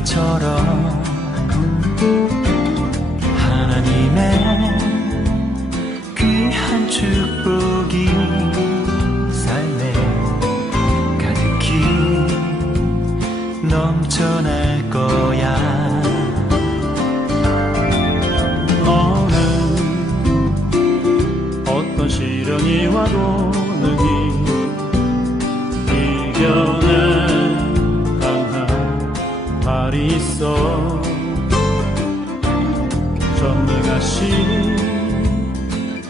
열매처럼 하나님의 귀한 축복이 삶에 가득히 넘쳐날 거야. 너는 어떤 시련이 와도 능히 이겨낼 강한 발이 있어. 전능하신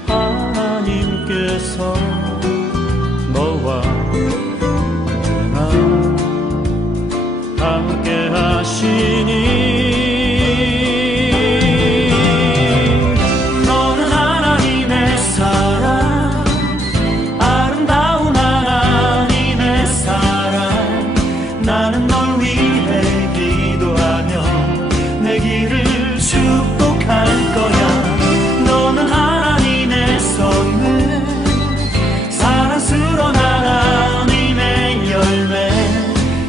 하나님께서 너와 언제나 함께 하시니. 너는 하나님의 사랑, 아름다운 하나님의 사랑. 나는 널 위해 기도하며 내 길을 축복할 거야. 너는 하나님의 선물, 사랑스러운 하나님의 열매,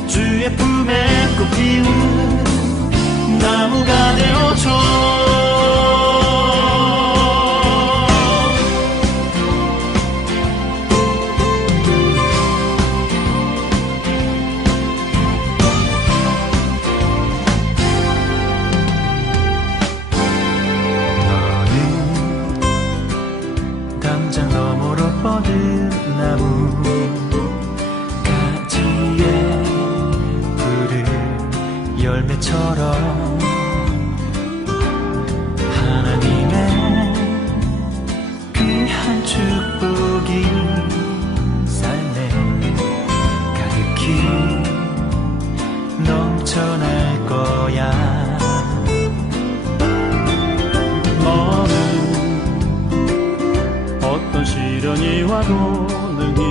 주의 품에 꽃 피운 나무가 되어줘. 담장 너머로 뻗은 나무 가지에 푸른 열매처럼 하나님의 귀한 축복이 삶에 가득히 넘쳐날 거야. 너는 어떤 시련이 와도 능히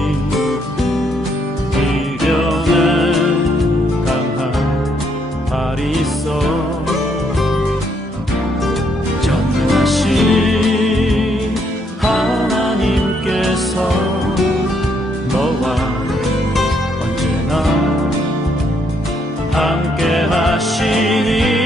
이겨낼 강한 발이 있어. 전능하신 하나님께서 너와 언제나 함께 하시니.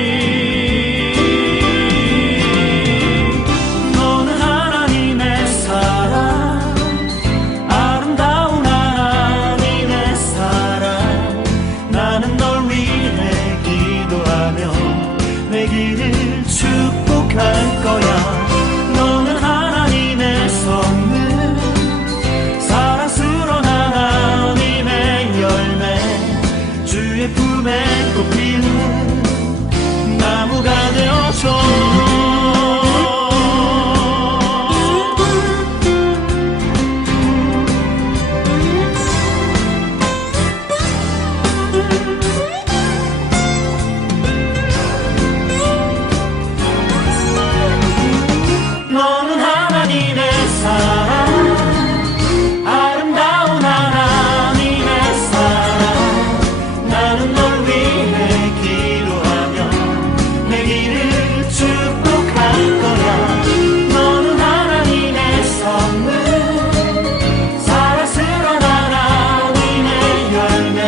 내 길을 축복할 거야. 너는 하나님의 선물, 사랑스러운 하나님의 열매, 주의 품에 꽃 피운 나무가 되어줘. 너는 하나님의 사랑, 아름다운 하나님의 사랑. 나는 널 위해 기도하며 내 길을 축복할 거야. 너는 하나님의 선물, 사랑스러운 하나님의 열매,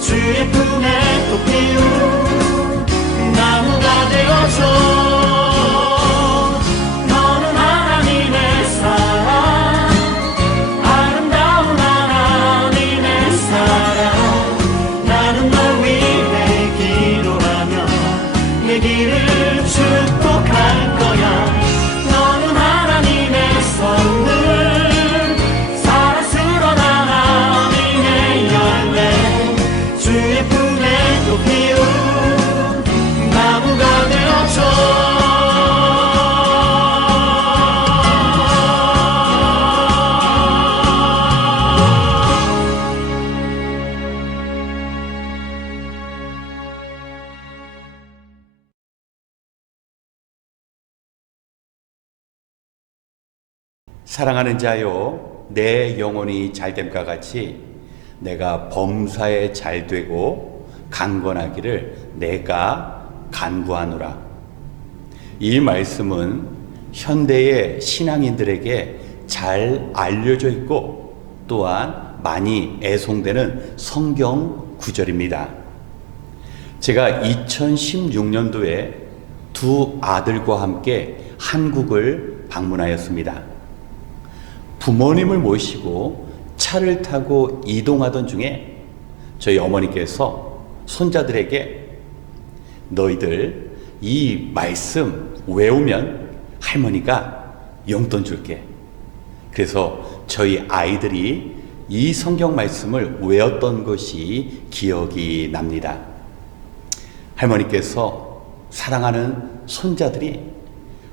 주의 품에 꽃 피운 나무가 되어줘. 내 길을 축복할 거야. 너는 하나님의 선물, 사랑스러운 하나님의 열매, 주의 품에 꽃 피운 나무가 되어줘. 사랑하는 자요, 내 영혼이 잘됨과 같이 내가 범사에 잘되고 강건하기를 내가 간구하노라. 이 말씀은 현대의 신앙인들에게 잘 알려져 있고 또한 많이 애송되는 성경 구절입니다. 제가 2016년도에 두 아들과 함께 한국을 방문하였습니다. 부모님을 모시고 차를 타고 이동하던 중에 저희 어머니께서 손자들에게 너희들 이 말씀 외우면 할머니가 용돈 줄게. 그래서 저희 아이들이 이 성경 말씀을 외웠던 것이 기억이 납니다. 할머니께서 사랑하는 손자들이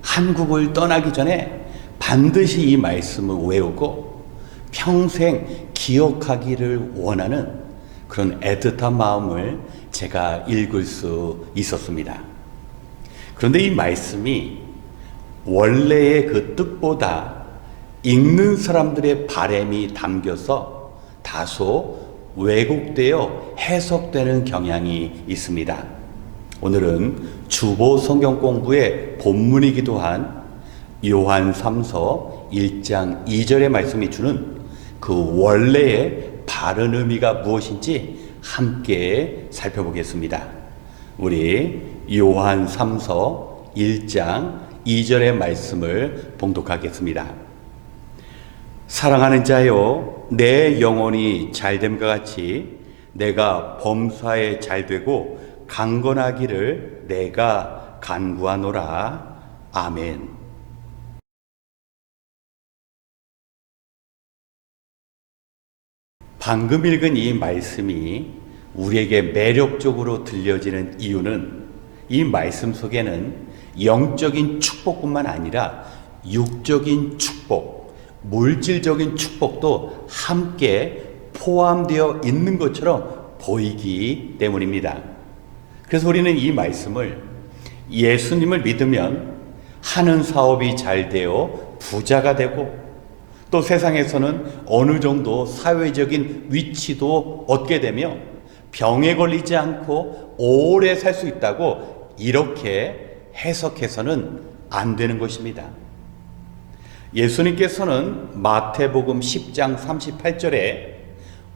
한국을 떠나기 전에 반드시 이 말씀을 외우고 평생 기억하기를 원하는 그런 애틋한 마음을 제가 읽을 수 있었습니다. 그런데 이 말씀이 원래의 그 뜻보다 읽는 사람들의 바람이 담겨서 다소 왜곡되어 해석되는 경향이 있습니다. 오늘은 주보 성경 공부의 본문이기도 한 요한 3서 1장 2절의 말씀이 주는 그 원래의 바른 의미가 무엇인지 함께 살펴보겠습니다. 우리 요한 3서 1장 2절의 말씀을 봉독하겠습니다. 사랑하는 자여, 내 영혼이 잘됨과 같이 내가 범사에 잘되고 강건하기를 내가 간구하노라. 아멘. 방금 읽은 이 말씀이 우리에게 매력적으로 들려지는 이유는 이 말씀 속에는 영적인 축복뿐만 아니라 육적인 축복, 물질적인 축복도 함께 포함되어 있는 것처럼 보이기 때문입니다. 그래서 우리는 이 말씀을 예수님을 믿으면 하는 사업이 잘 되어 부자가 되고 또 세상에서는 어느 정도 사회적인 위치도 얻게 되며 병에 걸리지 않고 오래 살 수 있다고 이렇게 해석해서는 안 되는 것입니다. 예수님께서는 마태복음 10장 38절에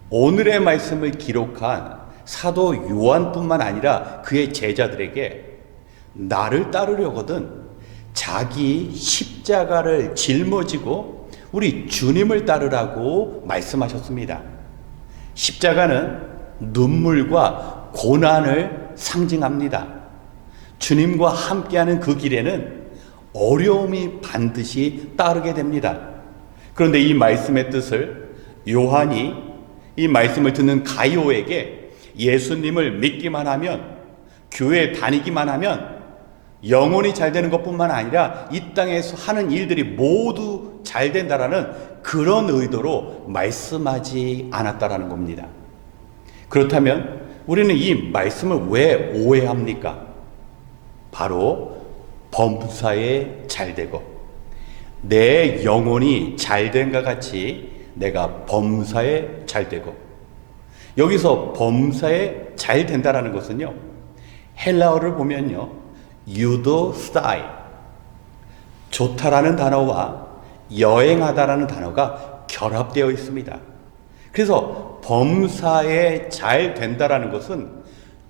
오늘의 말씀을 기록한 사도 요한뿐만 아니라 그의 제자들에게 나를 따르려거든 자기 십자가를 짊어지고 우리 주님을 따르라고 말씀하셨습니다. 십자가는 눈물과 고난을 상징합니다. 주님과 함께하는 그 길에는 어려움이 반드시 따르게 됩니다. 그런데 이 말씀의 뜻을 요한이 이 말씀을 듣는 가이오에게 예수님을 믿기만 하면, 교회에 다니기만 하면 영혼이 잘 되는 것뿐만 아니라 이 땅에서 하는 일들이 모두 잘 된다라는 그런 의도로 말씀하지 않았다라는 겁니다. 그렇다면 우리는 이 말씀을 왜 오해합니까? 바로 범사에 잘되고 내 영혼이 잘된과 같이 내가 범사에 잘되고, 여기서 범사에 잘된다라는 것은요, 헬라어를 보면요, 유도스타이, 좋다라는 단어와 여행하다라는 단어가 결합되어 있습니다. 그래서 범사에 잘 된다라는 것은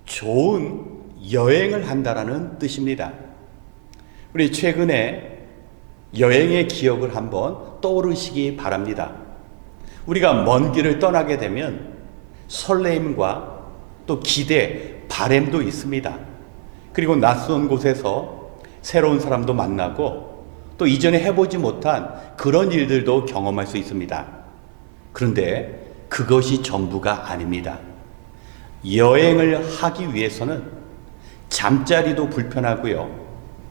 좋은 여행을 한다라는 뜻입니다. 우리 최근에 여행의 기억을 한번 떠오르시기 바랍니다. 우리가 먼 길을 떠나게 되면 설레임과 또 기대, 바램도 있습니다. 그리고 낯선 곳에서 새로운 사람도 만나고 또 이전에 해보지 못한 그런 일들도 경험할 수 있습니다. 그런데 그것이 전부가 아닙니다. 여행을 하기 위해서는 잠자리도 불편하고요,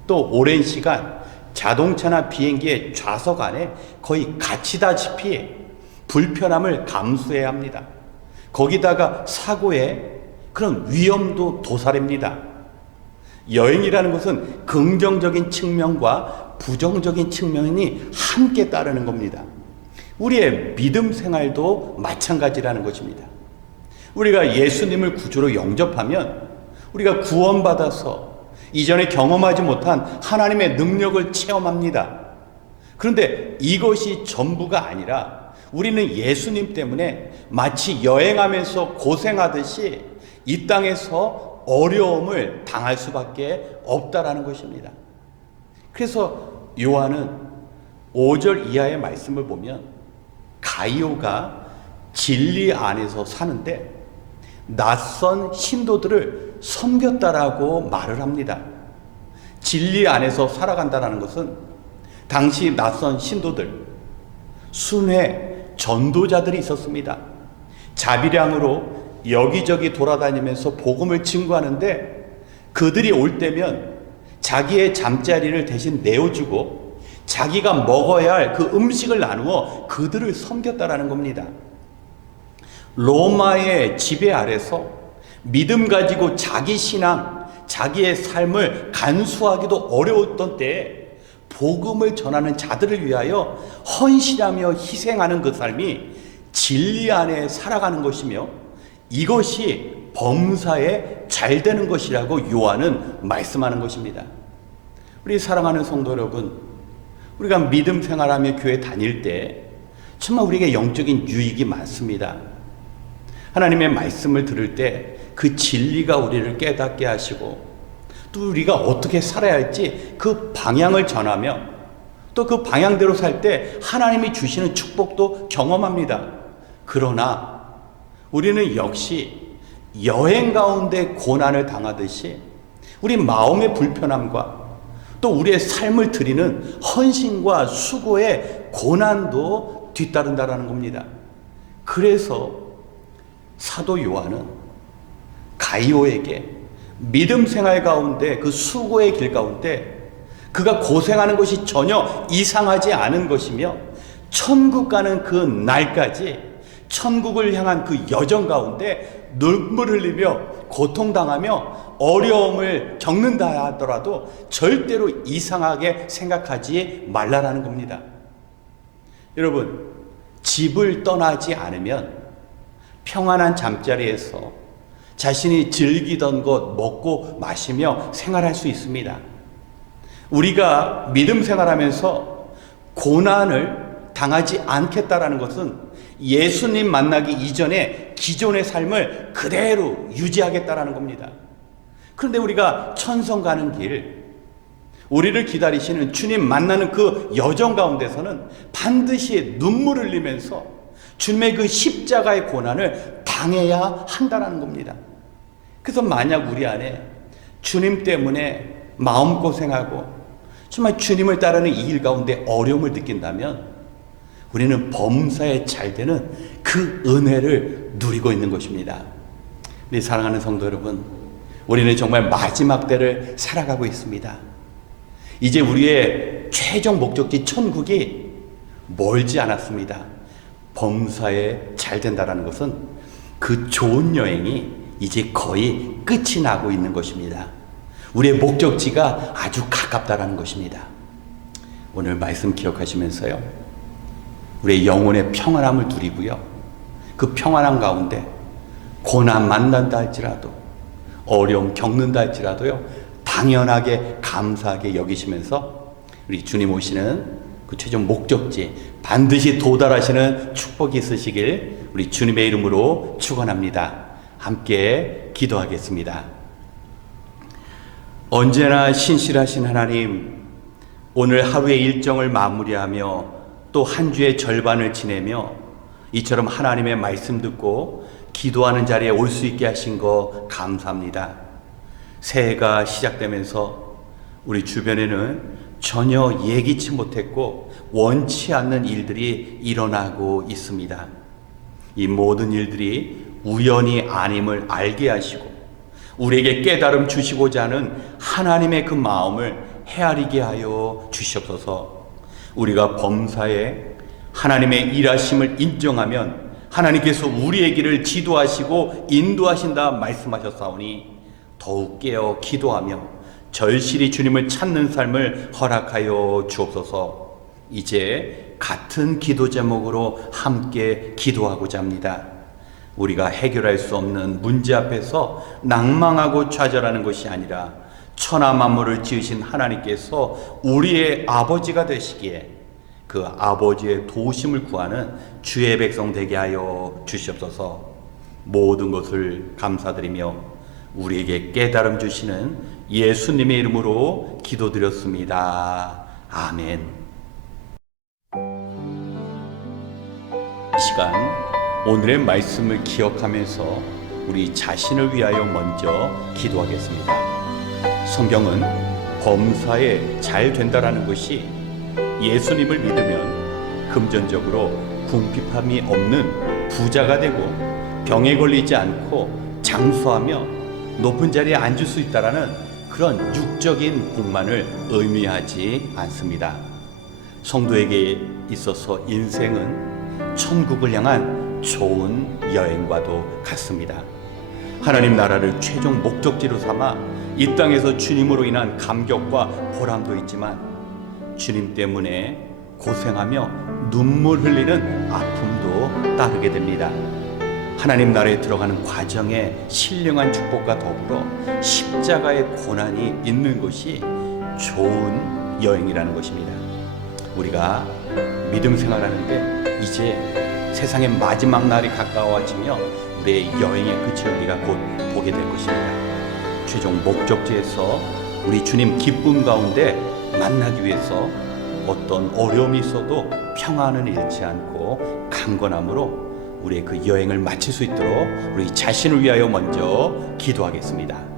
또 오랜 시간 자동차나 비행기의 좌석 안에 거의 갇히다시피 불편함을 감수해야 합니다. 거기다가 사고의 그런 위험도 도사립니다. 여행이라는 것은 긍정적인 측면과 부정적인 측면이 함께 따르는 겁니다. 우리의 믿음 생활도 마찬가지라는 것입니다. 우리가 예수님을 구주로 영접하면 우리가 구원받아서 이전에 경험하지 못한 하나님의 능력을 체험합니다. 그런데 이것이 전부가 아니라 우리는 예수님 때문에 마치 여행하면서 고생하듯이 이 땅에서 어려움을 당할 수밖에 없다라는 것입니다. 그래서 요한은 5절 이하의 말씀을 보면 가이오가 진리 안에서 사는데 낯선 신도들을 섬겼다라고 말을 합니다. 진리 안에서 살아간다는 것은 당시 낯선 신도들, 순회 전도자들이 있었습니다. 자비량으로 여기저기 돌아다니면서 복음을 증거하는데 그들이 올 때면 자기의 잠자리를 대신 내어주고 자기가 먹어야 할 그 음식을 나누어 그들을 섬겼다라는 겁니다. 로마의 지배 아래서 믿음 가지고 자기 신앙, 자기의 삶을 간수하기도 어려웠던 때에 복음을 전하는 자들을 위하여 헌신하며 희생하는 그 삶이 진리 안에 살아가는 것이며 이것이 범사에 잘 되는 것이라고 요한은 말씀하는 것입니다. 우리 사랑하는 성도 여러분, 우리가 믿음 생활하며 교회 다닐 때 정말 우리에게 영적인 유익이 많습니다. 하나님의 말씀을 들을 때 그 진리가 우리를 깨닫게 하시고 또 우리가 어떻게 살아야 할지 그 방향을 전하며 또 그 방향대로 살 때 하나님이 주시는 축복도 경험합니다. 그러나 우리는 역시 여행 가운데 고난을 당하듯이 우리 마음의 불편함과 또 우리의 삶을 드리는 헌신과 수고의 고난도 뒤따른다라는 겁니다. 그래서 사도 요한은 가이오에게 믿음 생활 가운데 그 수고의 길 가운데 그가 고생하는 것이 전혀 이상하지 않은 것이며 천국 가는 그 날까지 천국을 향한 그 여정 가운데 눈물 흘리며 고통당하며 어려움을 겪는다 하더라도 절대로 이상하게 생각하지 말라라는 겁니다. 여러분, 집을 떠나지 않으면 평안한 잠자리에서 자신이 즐기던 것 먹고 마시며 생활할 수 있습니다. 우리가 믿음 생활하면서 고난을 당하지 않겠다라는 것은 예수님 만나기 이전에 기존의 삶을 그대로 유지하겠다라는 겁니다. 그런데 우리가 천성 가는 길, 우리를 기다리시는 주님 만나는 그 여정 가운데서는 반드시 눈물을 흘리면서 주님의 그 십자가의 고난을 당해야 한다는 겁니다. 그래서 만약 우리 안에 주님 때문에 마음고생하고 정말 주님을 따르는 이 일 가운데 어려움을 느낀다면 우리는 범사에 잘 되는 그 은혜를 누리고 있는 것입니다. 우리 사랑하는 성도 여러분, 우리는 정말 마지막 때를 살아가고 있습니다. 이제 우리의 최종 목적지 천국이 멀지 않았습니다. 범사에 잘 된다는 것은 그 좋은 여행이 이제 거의 끝이 나고 있는 것입니다. 우리의 목적지가 아주 가깝다는 것입니다. 오늘 말씀 기억하시면서요, 우리의 영혼의 평안함을 누리고요, 그 평안함 가운데 고난 만난다 할지라도 어려움 겪는다 할지라도요 당연하게 감사하게 여기시면서 우리 주님 오시는 그 최종 목적지 반드시 도달하시는 축복이 있으시길 우리 주님의 이름으로 축원합니다. 함께 기도하겠습니다. 언제나 신실하신 하나님, 오늘 하루의 일정을 마무리하며 또 한 주의 절반을 지내며 이처럼 하나님의 말씀 듣고 기도하는 자리에 올 수 있게 하신 거 감사합니다. 새해가 시작되면서 우리 주변에는 전혀 예기치 못했고 원치 않는 일들이 일어나고 있습니다. 이 모든 일들이 우연이 아님을 알게 하시고 우리에게 깨달음 주시고자 하는 하나님의 그 마음을 헤아리게 하여 주시옵소서. 우리가 범사에 하나님의 일하심을 인정하면 하나님께서 우리의 길을 지도하시고 인도하신다 말씀하셨사오니 더욱 깨어 기도하며 절실히 주님을 찾는 삶을 허락하여 주옵소서. 이제 같은 기도 제목으로 함께 기도하고자 합니다. 우리가 해결할 수 없는 문제 앞에서 낭망하고 좌절하는 것이 아니라 천하 만물을 지으신 하나님께서 우리의 아버지가 되시기에 그 아버지의 도우심을 구하는 주의 백성 되게 하여 주시옵소서. 모든 것을 감사드리며 우리에게 깨달음 주시는 예수님의 이름으로 기도드렸습니다. 아멘. 이 시간 오늘의 말씀을 기억하면서 우리 자신을 위하여 먼저 기도하겠습니다. 성경은 범사에 잘 된다라는 것이 예수님을 믿으면 금전적으로 궁핍함이 없는 부자가 되고 병에 걸리지 않고 장수하며 높은 자리에 앉을 수 있다라는 그런 육적인 복만을 의미하지 않습니다. 성도에게 있어서 인생은 천국을 향한 좋은 여행과도 같습니다. 하나님 나라를 최종 목적지로 삼아 이 땅에서 주님으로 인한 감격과 보람도 있지만 주님 때문에 고생하며 눈물 흘리는 아픔도 따르게 됩니다. 하나님 나라에 들어가는 과정에 신령한 축복과 더불어 십자가의 고난이 있는 것이 좋은 여행이라는 것입니다. 우리가 믿음 생활하는데 이제 세상의 마지막 날이 가까워지며 우리의 여행의 끝을 우리가 곧 보게 될 것입니다. 최종 목적지에서 우리 주님 기쁨 가운데 만나기 위해서 어떤 어려움이 있어도 평안을 잃지 않고 강건함으로 우리의 그 여행을 마칠 수 있도록 우리 자신을 위하여 먼저 기도하겠습니다.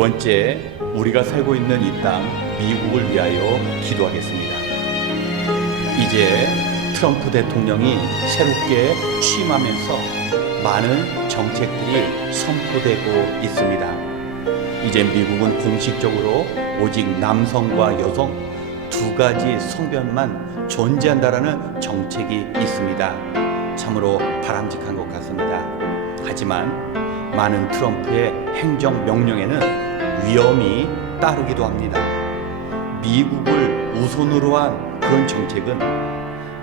두 번째, 우리가 살고 있는 이 땅 미국을 위하여 기도하겠습니다. 이제 트럼프 대통령이 새롭게 취임하면서 많은 정책들이 선포되고 있습니다. 이제 미국은 공식적으로 오직 남성과 여성 두 가지 성별만 존재한다라는 정책이 있습니다. 참으로 바람직한 것 같습니다. 하지만 많은 트럼프의 행정 명령에는 위험이 따르기도 합니다. 미국을 우선으로 한 그런 정책은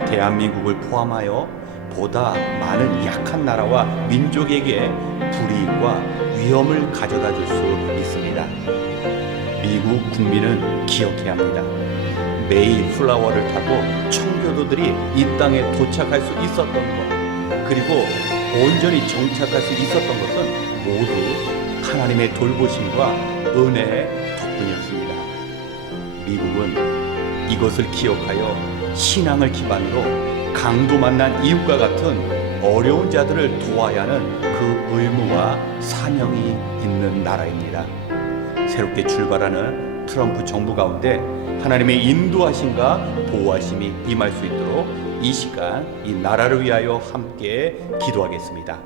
대한민국을 포함하여 보다 많은 약한 나라와 민족에게 불이익과 위험을 가져다 줄 수 있습니다. 미국 국민은 기억해야 합니다. 메이플라워를 타고 청교도들이 이 땅에 도착할 수 있었던 것, 그리고 온전히 정착할 수 있었던 것은 모두 하나님의 돌보심과 은혜의 덕분이었습니다. 미국은 이것을 기억하여 신앙을 기반으로 강도 만난 이웃과 같은 어려운 자들을 도와야 하는 그 의무와 사명이 있는 나라입니다. 새롭게 출발하는 트럼프 정부 가운데 하나님의 인도하심과 보호하심이 임할 수 있도록 이 시간 이 나라를 위하여 함께 기도하겠습니다.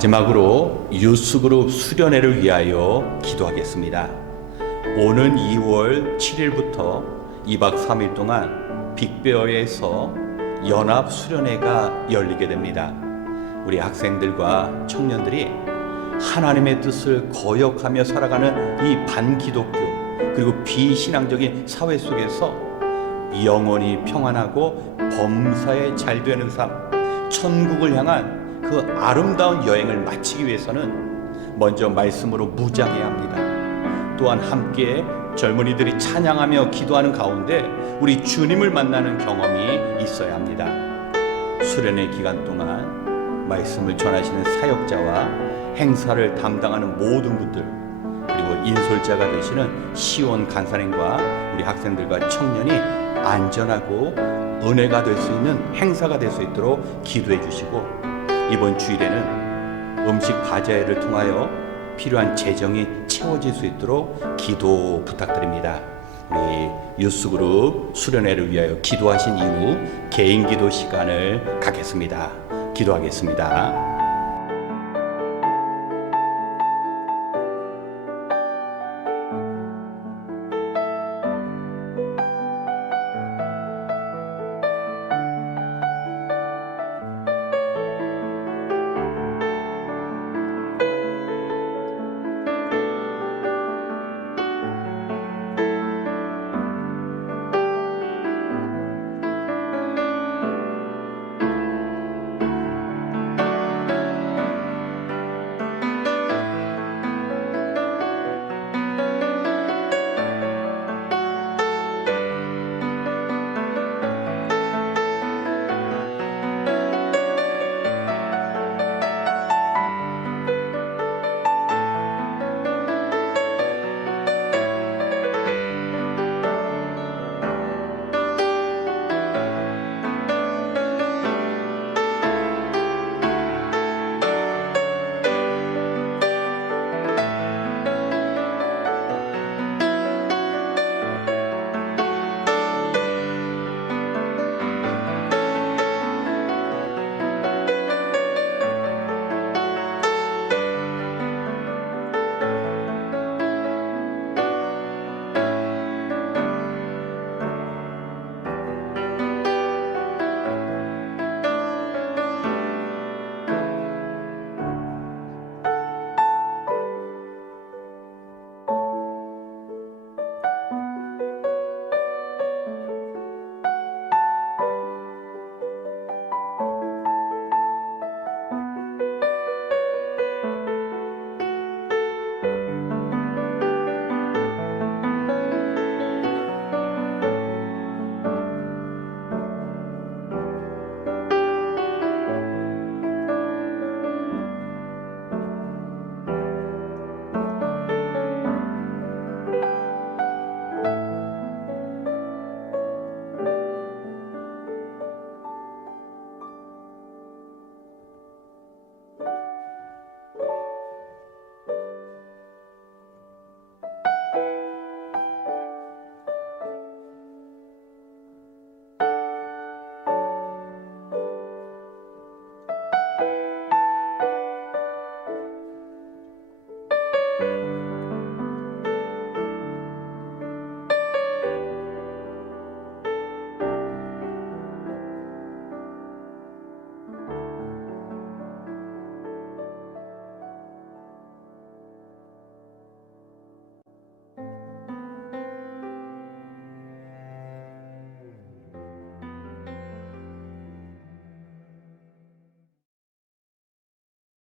마지막으로 유스그룹 수련회를 위하여 기도하겠습니다. 오는 2월 7일부터 2박 3일 동안 빅베어에서 연합 수련회가 열리게 됩니다. 우리 학생들과 청년들이 하나님의 뜻을 거역하며 살아가는 이 반기독교 그리고 비신앙적인 사회 속에서 영원히 평안하고 범사에 잘 되는 삶, 천국을 향한 그 아름다운 여행을 마치기 위해서는 먼저 말씀으로 무장해야 합니다. 또한 함께 젊은이들이 찬양하며 기도하는 가운데 우리 주님을 만나는 경험이 있어야 합니다. 수련회 기간 동안 말씀을 전하시는 사역자와 행사를 담당하는 모든 분들, 그리고 인솔자가 되시는 시온 간사님과 우리 학생들과 청년이 안전하고 은혜가 될 수 있는 행사가 될 수 있도록 기도해 주시고, 이번 주일에는 음식 바자회를 통하여 필요한 재정이 채워질 수 있도록 기도 부탁드립니다. 우리 유스그룹 수련회를 위하여 기도하신 이후 개인 기도 시간을 갖겠습니다. 기도하겠습니다.